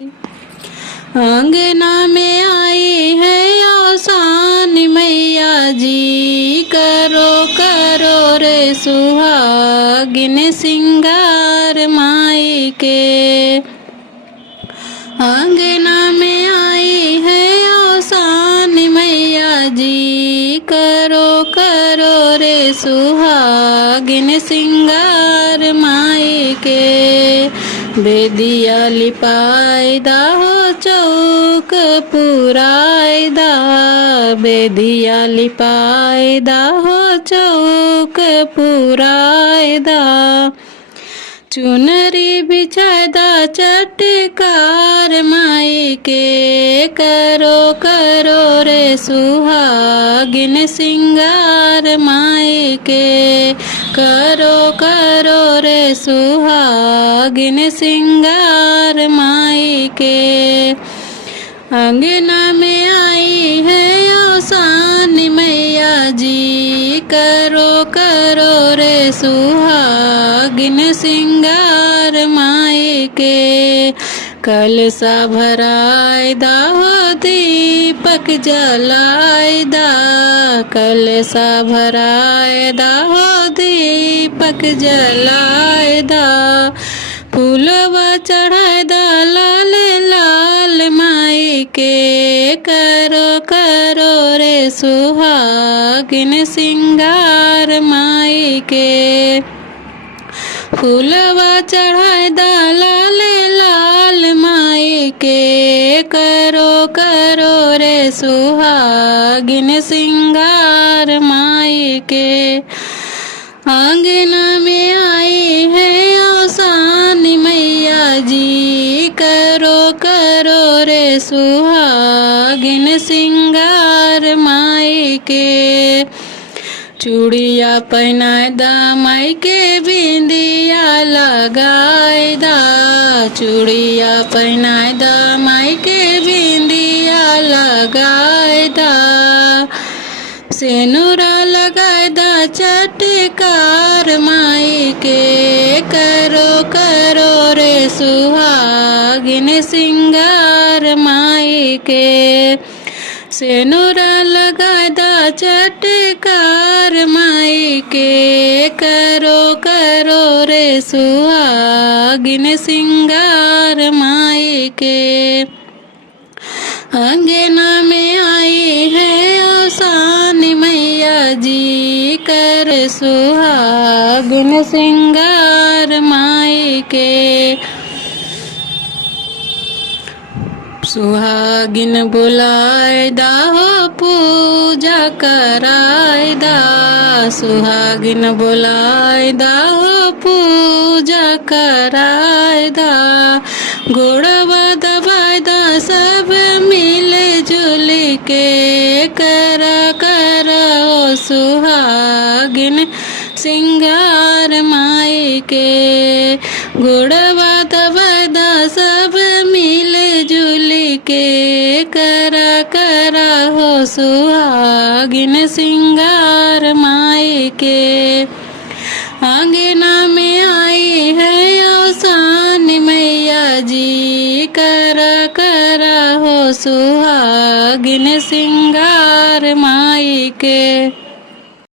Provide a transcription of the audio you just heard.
अंगना में आई है औसान मैया जी, करो करो रे सुहागिन सिंगार माई के। अंगना में आई है औसान मैया जी, करो करो रे सुहागिन सिंगार माई के। बेदिया लिपायदा हो चौक पुरायदा, बेदिया लिपायदा हो चौक पुरायदा। चुनरी बिछायदा चटकार माई के, करो करो रे सुहागिन सिंगार माई के। करो करो रे सुहागिन सिंगार माई के। अंगना में आई है औसान मैया जी, करो करो रे सुहागिन सिंगार माई के। कलसा भरायदा हो दीपक जलायदा, कलसा भरायदा हो दीपक जलायदा। फूलवा चढ़ायदा लाल लाल माई के, करो करो रे सुहागिन सिंगार माई के। फूलवा चढ़ायदा लाल लाल माई के, करो करो रे सुहागिन सिंगार माई के। अंगना में आई है औसान मैया जी, करो करो रे सुहागिन सिंगार माई के। चूड़िया पहनायदा माई के, बिंदिया लगायदा, चूड़िया पहनायदा माई के, बिंदिया लगायदा। सेनुरा लगायदा चटकार माई के, करो करो रे सुहागिन सिंगार माई के। सेनुरा लगायदा चटकार माई के, करो करो रे सुहागिन सिंगार माई के। अंगना में आई है औसान मैया जी, कर सुहागिन सिंगार माई के। सुहागिन बुलायदा हो पूजा करायदा, सुहागिन बुलायदा हो पूजा करायदा। गोड़वा दबायदा सब मिल जुल के, करा करा हो सुहागिन सिंगार माई के। गोड़वा दबायदा सब मिल जुल के, करा करा हो सुहागिन सिंगार माई के। अंगना में आई है औसान मैया जी, करा करा हो सुहागिन सिंगार माई के।